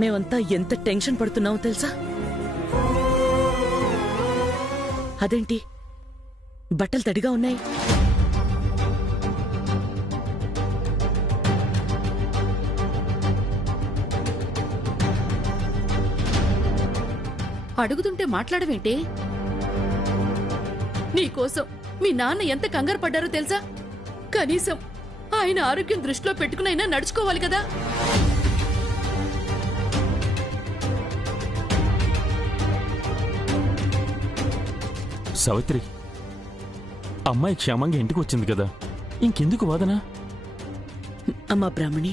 మేమంతా ఎంత టెన్షన్ పడుతున్నామో తెలుసా? అదేంటి బట్టలు తడిగా ఉన్నాయి? అడుగుతుంటే మాట్లాడవేంటే? నీకోసం మీ నాన్న ఎంత కంగారు పడ్డారో తెలుసా? కనీసం ఆయన ఆరోగ్యం దృష్టిలో పెట్టుకునైనా నడుచుకోవాలి కదా. సావిత్రి, అమ్మాయి క్షేమంగా ఇంటికి వచ్చింది కదా, ఇంకెందుకు వాదన? అమ్మా బ్రాహ్మణి,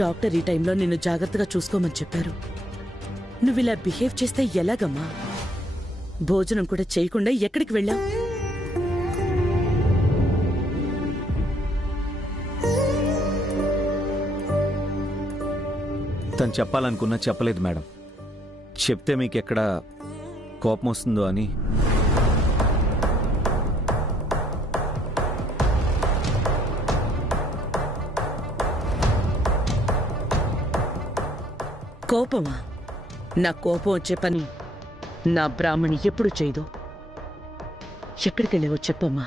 డాక్టర్ ఈ టైంలో నిన్ను జాగ్రత్తగా చూసుకోమని చెప్పారు. నువ్విలా బిహేవ్ చేస్తే ఎలాగమ్మా? భోజనం కూడా చేయకుండా ఎక్కడికి వెళ్ళావు? తను చెప్పాలనుకున్నా చెప్పలేదు మేడం. చెప్తే మీకెక్కడ కోపం వస్తుందో అని. కోపమా? నా కోపం వచ్చే పని నా బ్రాహ్మణి ఎప్పుడు చేయదు. ఎక్కడికెళ్ళావో చెప్పమ్మా.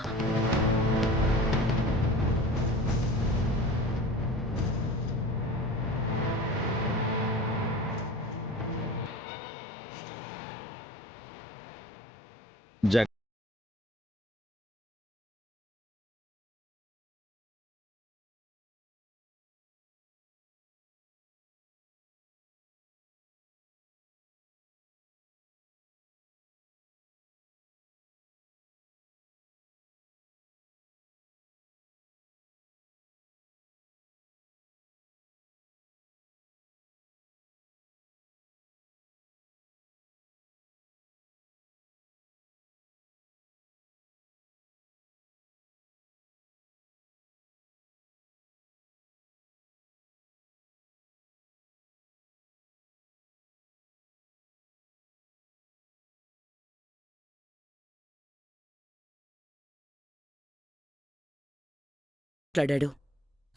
మాట్లాడాడు.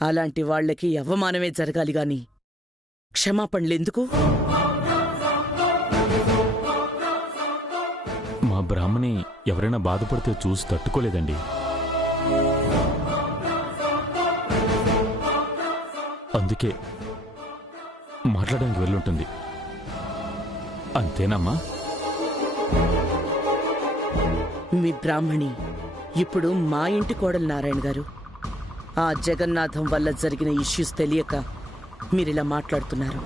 అలాంటి వాళ్లకి అవమానమే జరగాలి గాని క్షమాపణలెందుకు? మా బ్రాహ్మణి ఎవరైనా బాధపడితే చూసి తట్టుకోలేదండి. అందుకే మాట్లాడడానికి వెళ్ళుంటుంది. అంతేనమ్మా? మీ బ్రాహ్మణి ఇప్పుడు మా ఇంటి కోడలు నారాయణ గారు. ఆ జగన్నాథం వల్ల జరిగిన ఇష్యూస్ తెలియక మీరిలా మాట్లాడుతున్నారు.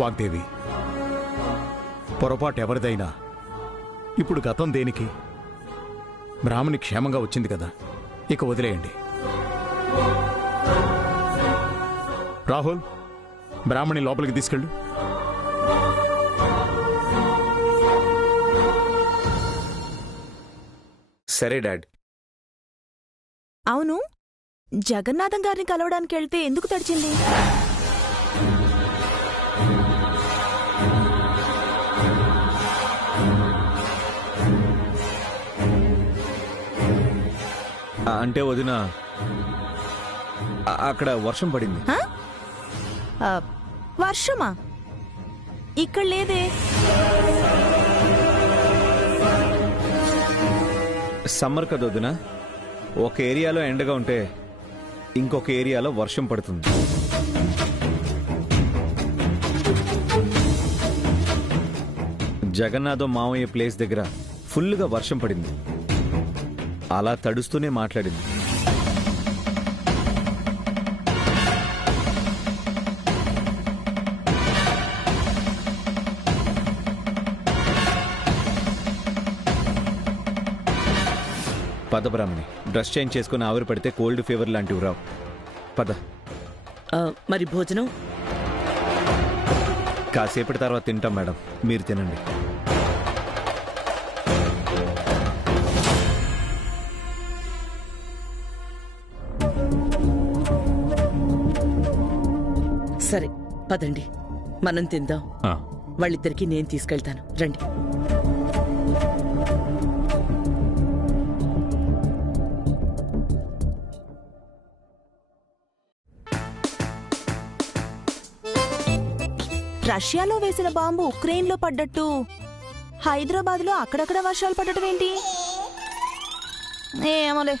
వాగ్దేవి, పొరపాటు ఎవరిదైనా ఇప్పుడు గతం దేనికి? బ్రాహ్మణి క్షేమంగా వచ్చింది కదా, ఇక వదిలేయండి. రాహుల్, బ్రాహ్మణి లోపలికి తీసుకెళ్ళు. సరే డాడ్. అవును, జగన్నాథం గారిని కలవడానికి వెళ్తే ఎందుకు తడిచింది? అంటే వదిన, అక్కడ వర్షం పడింది. వర్షమా? ఇక్కడ లేదే. సమ్మర్ కదా వదిన, ఒక ఏరియాలో ఎండగా ఉంటే ఇంకొక ఏరియాలో వర్షం పడుతుంది. జగన్నాథం మామయ్య ప్లేస్ దగ్గర ఫుల్గా వర్షం పడింది. అలా తడుస్తూనే మాట్లాడింది. పద బ్రాహ్మణి, డ్రెస్ చేంజ్ చేసుకుని ఆవిరి పడితే కోల్డ్ ఫీవర్ లాంటివి రావు. పద. మరి భోజనం కాసేపటి తర్వాత తింటాం మేడం, మీరు తినండి. సరే పదండి, మనం తిందాం. వాళ్ళిద్దరికీ నేను తీసుకెళ్తాను, రండి. రష్యాలో వేసిన బాంబు ఉక్రెయిన్లో పడ్డట్టు హైదరాబాద్లో అక్కడక్కడ వర్షాలు పడటం ఏంటి? ఏమోలే.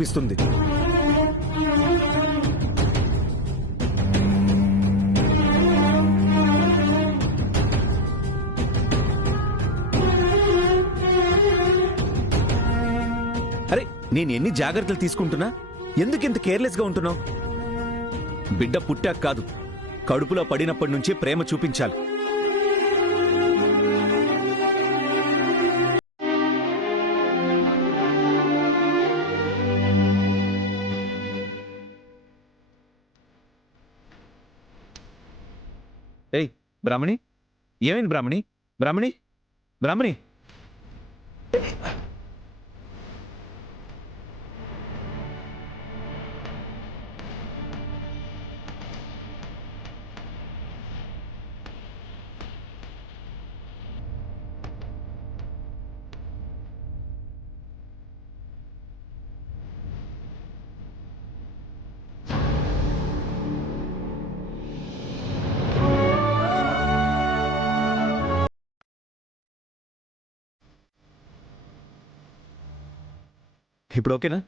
అనిపిస్తుంది. అరే, నేను ఎన్ని జాగ్రత్తలు తీసుకుంటున్నా, ఎందుకు ఇంత కేర్లెస్ గా ఉంటున్నావు? బిడ్డ పుట్టాక కాదు, కడుపులో పడినప్పటి నుంచే ప్రేమ చూపించాలి. ఏయ్ బ్రాహ్మణి, ఏమైంది బ్రాహ్మణి? బ్రాహ్మణి, బ్రాహ్మణి. ఇప్పుడు ఓకేనా?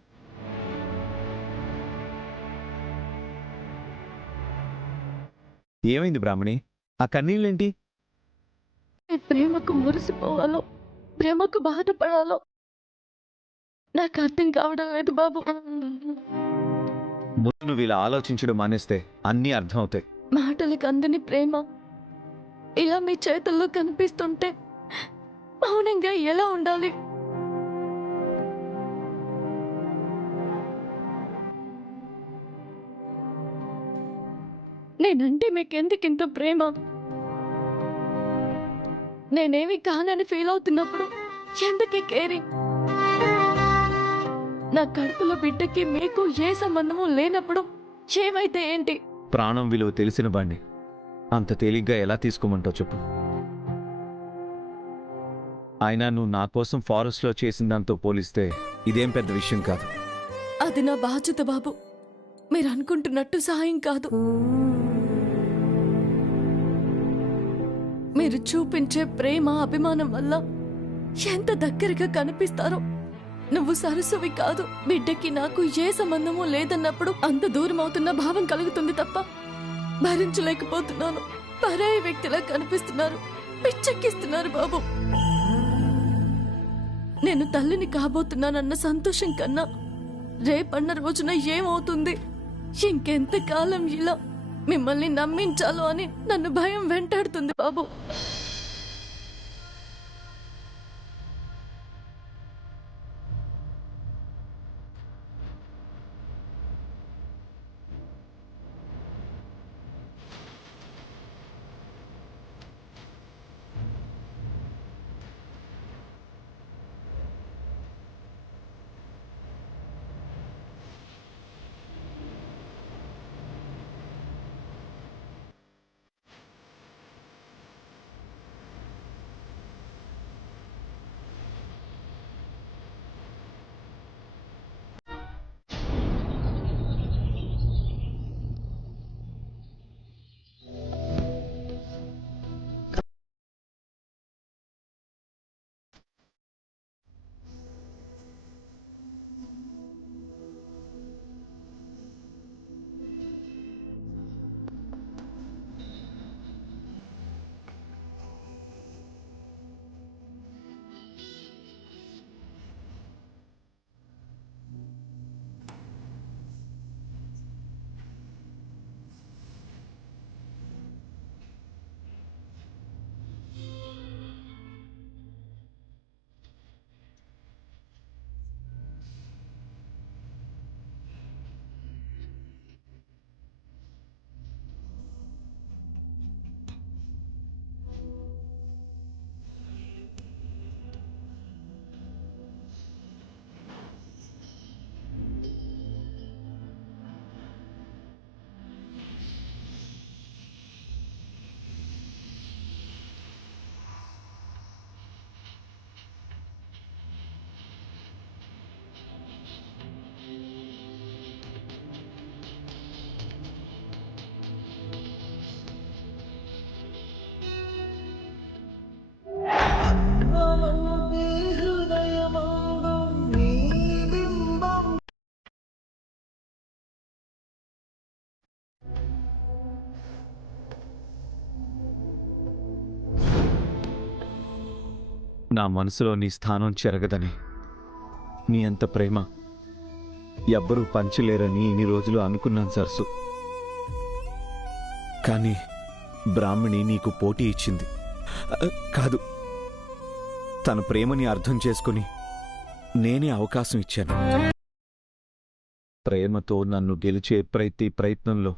ఏమైంది బ్రాహ్మణి? ఆ కన్నీళ్ళేంటి? ప్రేమకు మురిసిపోవాలో, ప్రేమకు బాధపడాలో నాకు అర్థం కావడం లేదు బాబు. ముందు నువ్వు ఇలా ఆలోచించడం మానేస్తే అన్నీ అర్థం అవుతాయి. మాటలకు అందని ప్రేమ ఇలా మీ చేతుల్లో కనిపిస్తుంటే మౌనంగా ఎలా ఉండాలి? నేనంటే మీకెందుకింత ప్రేమ? నేనేమి కానని ఫీల్ అవుతున్నప్పుడు ఎందుకే కేరింగ్? నా కడుపులో బిడ్డకి మీకు ఏ సంబంధము లేనప్పుడు ఏమైతే ఏంటి? ప్రాణం విలువ తెలిసిన వాణ్ణి అంత తేలిగ్గా ఎలా తీసుకోమంటావు చెప్పు. అయినా నువ్వు నా కోసం ఫారెస్ట్లో చేసిన దాంతో పోలిస్తే ఇదేం పెద్ద విషయం కాదు. అది నా బాధ్యత బాబు, మీరు అనుకుంటున్నట్టు సహాయం కాదు. మీరు చూపించే ప్రేమ అభిమానం వల్ల ఎంత దగ్గరగా కనిపిస్తారో. నువ్వు సరస్సువి కాదు, బిడ్డకి నాకు ఏ సంబంధమూ లేదన్నప్పుడు అంత దూరం అవుతున్న భావం కలుగుతుంది తప్ప భరించలేకపోతున్నాను. పరాయి వ్యక్తిలా కనిపిస్తున్నారు, పిచ్చెక్కిస్తున్నారు బాబు. నేను తల్లిని కాబోతున్నానన్న సంతోషం కన్నా రేపన్న రోజున ఏమవుతుంది, ఇంకెంతకాలం ఇలా మిమ్మల్ని నమ్మించాలో అని నన్ను భయం వెంటాడుతుంది బాబు. నా మనసులో నీ స్థానం చెరగదని, నీ అంత ప్రేమ ఎవ్వరూ పంచలేరని ఇన్ని రోజులు అనుకున్నాను సరసు. కానీ బ్రాహ్మణి నీకు పోటీ ఇచ్చింది. కాదు, తన ప్రేమని అర్థం చేసుకుని నేనే అవకాశం ఇచ్చాను. ప్రేమతో నన్ను గెలిచే ప్రతి ప్రయత్నంలో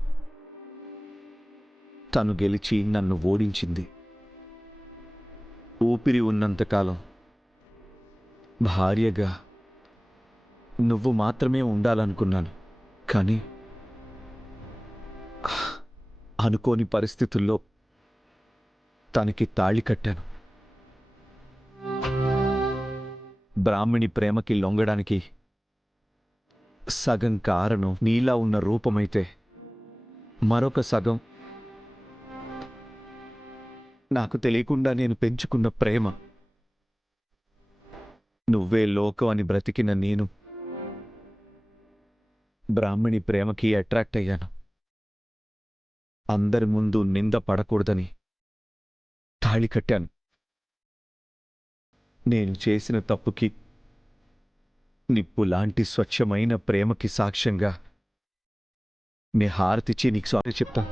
తను గెలిచి నన్ను ఓడించింది. ఊపిరి ఉన్నంతకాలం భార్యగా నువ్వు మాత్రమే ఉండాలనుకున్నాను. కానీ అనుకోని పరిస్థితుల్లో తనకి తాళి కట్టాను. బ్రాహ్మణి ప్రేమకి లొంగడానికి సగం కారణం నీలా ఉన్న రూపమైతే, మరొక సగం నాకు తెలియకుండా నేను పెంచుకున్న ప్రేమ. నువ్వే లోకం అని బ్రతికిన నేను బ్రాహ్మణి ప్రేమకి అట్రాక్ట్ అయ్యాను. అందరి ముందు నింద పడకూడదని తాళి కట్టాను. నేను చేసిన తప్పుకి, నిప్పులాంటి స్వచ్ఛమైన ప్రేమకి సాక్ష్యంగా నే హారతిచ్చి నీకు సారీ చెప్తాను.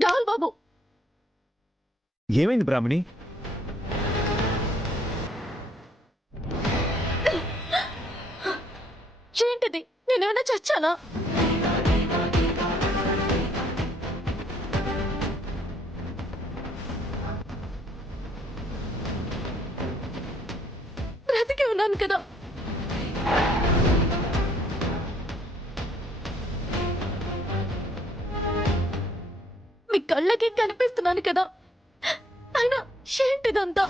రాహుల్ బాబు, ఏమైంది బ్రాహ్మణి? ఏంటిది? నేనేమైనా చచ్చానా? బ్రతికి ఉన్నాను కదా. మీ కళ్ళకి కనిపిస్తున్నాను కదా. అయినా ఏంటిదంతా?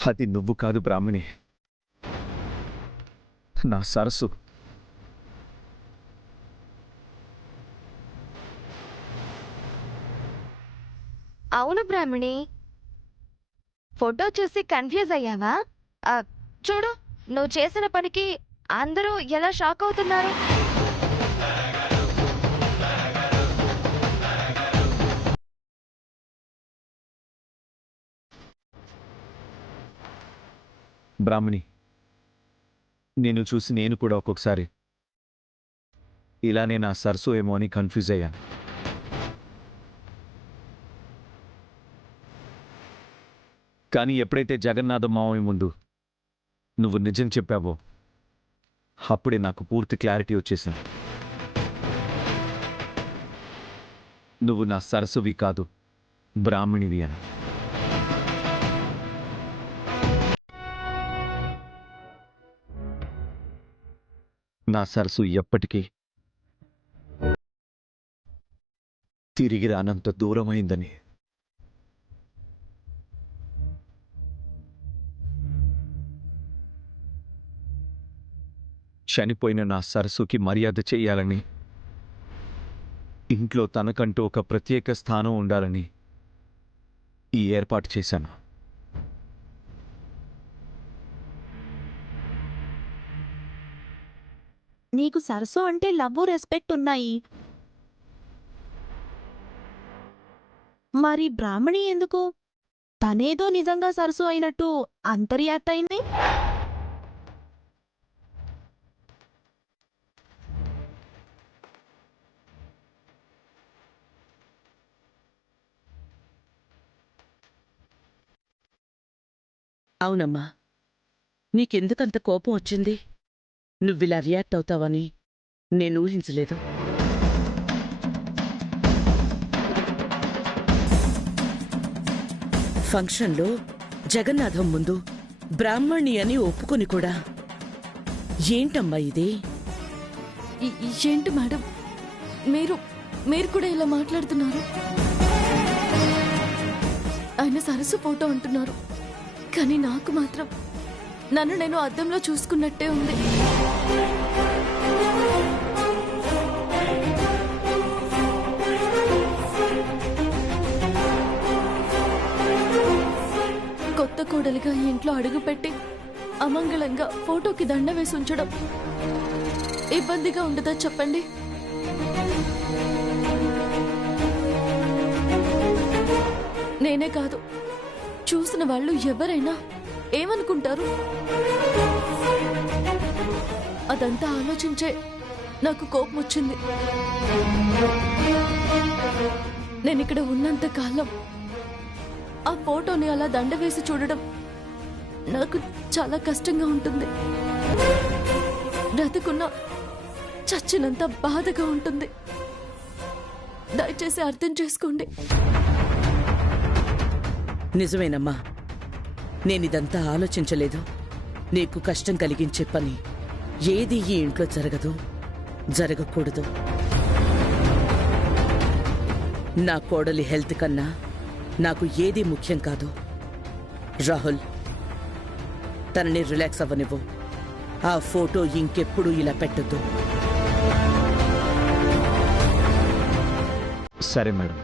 అది నువ్వు కాదు బ్రాహ్మణి, నా సరస్సు. అవును బ్రాహ్మణి, ఫోటో చూసి కన్ఫ్యూజ్ అయ్యావా? చూడు, నువ్వు చేసిన పనికి అందరూ ఎలా షాక్ అవుతున్నారు. బ్రాహ్మణి, నేను చూసి నేను కూడా ఒక్కొక్కసారి ఇలానే నా సరస్సు ఏమో అని కన్ఫ్యూజ్ అయ్యాను. కానీ ఎప్పుడైతే జగన్నాథ మావయ్య ముందు నువ్వు నిజం చెప్పావో, అప్పుడే నాకు పూర్తి క్లారిటీ వచ్చేసింది. నువ్వు నా సరస్సువి కాదు, బ్రాహ్మణివి అని. నా సరస్సు ఎప్పటికీ తిరిగి రానంత దూరమైందని. చనిపోయిన నా సరస్సుకి మర్యాద చెయ్యాలని, ఇంట్లో తనకంటూ ఒక ప్రత్యేక స్థానం ఉండాలని ఈ ఏర్పాటు చేశాను. నీకు సరస్సు అంటే లవ్, రెస్పెక్ట్ ఉన్నాయి. మరి బ్రాహ్మణి ఎందుకు? తనేదో నిజంగా సరస్సు అయినట్టు అంత రియాక్ట్ అయింది. అవునమ్మా, నీకెందుకంత కోపం వచ్చింది? నువ్విలా రియాక్ట్ అవుతావని నేను ఊహించలేదు. ఫంక్షన్లో జగన్నాథం ముందు బ్రాహ్మణి అని ఒప్పుకొని కూడా ఏంటమ్మా ఇది? ఏంటి మేడం మీరు మీరు కూడా ఇలా మాట్లాడుతున్నారు? ఆయన సరస్సు ఫోటో అంటున్నారు, కానీ నాకు మాత్రం నన్ను నేను అద్దంలో చూసుకున్నట్టే ఉంది. కొత్త కోడలిగా ఈ ఇంట్లో అడుగుపెట్టి అమంగళంగా ఫోటోకి దండ వేసి ఉంచడం ఇబ్బందిగా ఉండదా చెప్పండి? నేనే కాదు, చూసిన వాళ్ళు ఎవరైనా ఏమనుకుంటారు? అదంతా ఆలోచించే నాకు కోపం వచ్చింది. నేనిక్కడ ఉన్నంత కాలం ఆ ఫోటోని అలా దండ వేసి చూడడం నాకు చాలా కష్టంగా ఉంటుంది. బ్రతుకున్నా చచ్చినంత బాధగా ఉంటుంది. దయచేసి అర్థం చేసుకోండి. నిజమేనమ్మా, నేనిదంతా ఆలోచించలేదు. నీకు కష్టం కలిగించే పని ఏది ఈ ఇంట్లో జరగదు, జరగకూడదు. నా కోడలి హెల్త్ కన్నా నాకు ఏది ముఖ్యం కాదు. రాహుల్, తనని రిలాక్స్ అవ్వనివ్వు. ఆ ఫోటో ఇంకెప్పుడు ఇలా పెట్టొద్దు. సరే మేడం,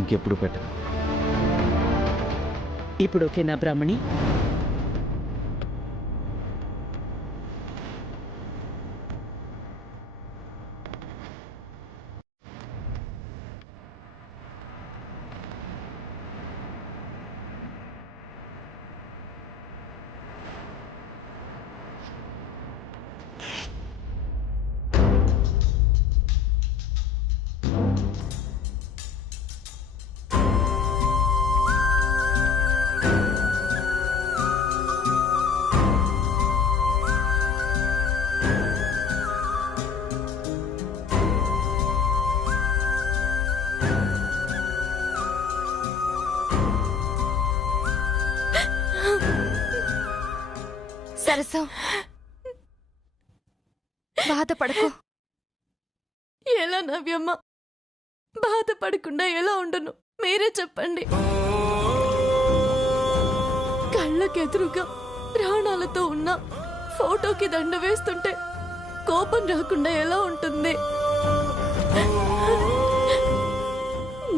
ఇంకెప్పుడు పెట్టను. ఇప్పుడు ఓకేనా బ్రాహ్మణి? సరసం, బాధపడకు. ఎలా నవ్యమ్మ, బాధపడకుండా ఎలా ఉండను మీరే చెప్పండి. కళ్ళకెదురుగా ప్రాణాలతో ఉన్న ఫోటోకి దండ వేస్తుంటే కోపం రాకుండా ఎలా ఉంటుంది?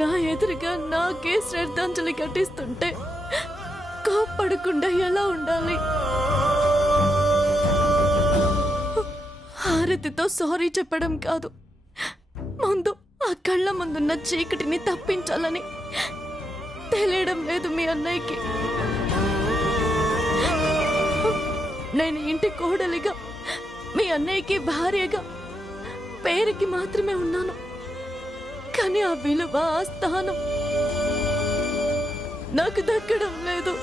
నా ఎదురుగా నాకే శ్రద్ధాంజలి ఘటిస్తుంటే కోపడకుండా ఎలా ఉండాలి? హారతితో సారీ చెప్పడం కాదు, ముందు ఆ కళ్ళ ముందున్న చీకటిని తప్పించాలని తెలియడం లేదు మీ అన్నయ్యకి. నేను ఇంటి కోడలిగా మీ అన్నయ్యకి భార్యగా పేరుకి మాత్రమే ఉన్నాను, కానీ ఆ విలువ, ఆ స్థానం నాకు దక్కడం లేదు.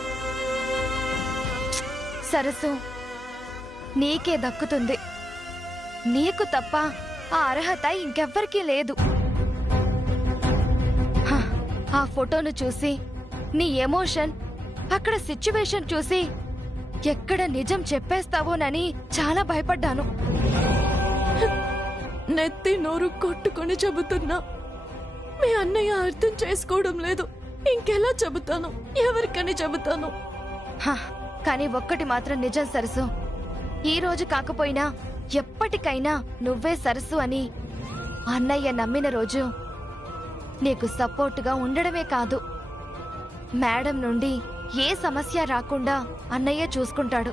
సరసు, నీకే దక్కుతుంది. నీకు తప్ప ఆ అర్హత ఇంకెవ్వరికీ లేదు. ఆ ఫోటోను చూసి నీ ఎమోషన్, అక్కడ సిచ్యువేషన్ చూసి ఎక్కడ నిజం చెప్పేస్తావోనని చాలా భయపడ్డాను. నెత్తి నోరు కొట్టుకొని చెబుతున్నా మీ అన్నయ్య అర్థం చేసుకోవడం లేదు. ఇంకెలా చెబుతాను, ఎవరికని చెబుతాను? కానీ ఒక్కటి మాత్రం నిజం సరసు, ఈ రోజు కాకపోయినా ఎప్పటికైనా నువ్వే సరస్సు అని అన్నయ్య నమ్మిన రోజు నీకు సపోర్టుగా ఉండడమే కాదు, మేడం నుండి ఏ సమస్య రాకుండా అన్నయ్య చూసుకుంటాడు.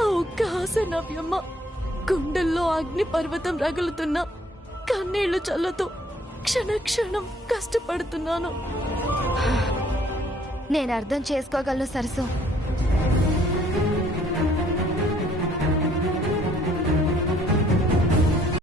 ఆ ఒక్క ఆశ నవ్యమ్మ, గుండెల్లో అగ్ని పర్వతం రగులుతున్నా కన్నీళ్లు చల్లుతూ క్షణక్షణం కష్టపడుతున్నాను. నేను అర్థం చేసుకోగలను సరసు.